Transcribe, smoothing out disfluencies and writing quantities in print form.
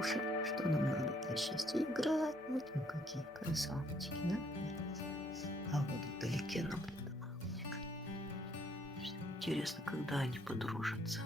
кушать. Что нам надо для счастья? Играть. Вот мы какие красавчики, да? А вот вдалеке наблюдает. Интересно, когда они подружатся.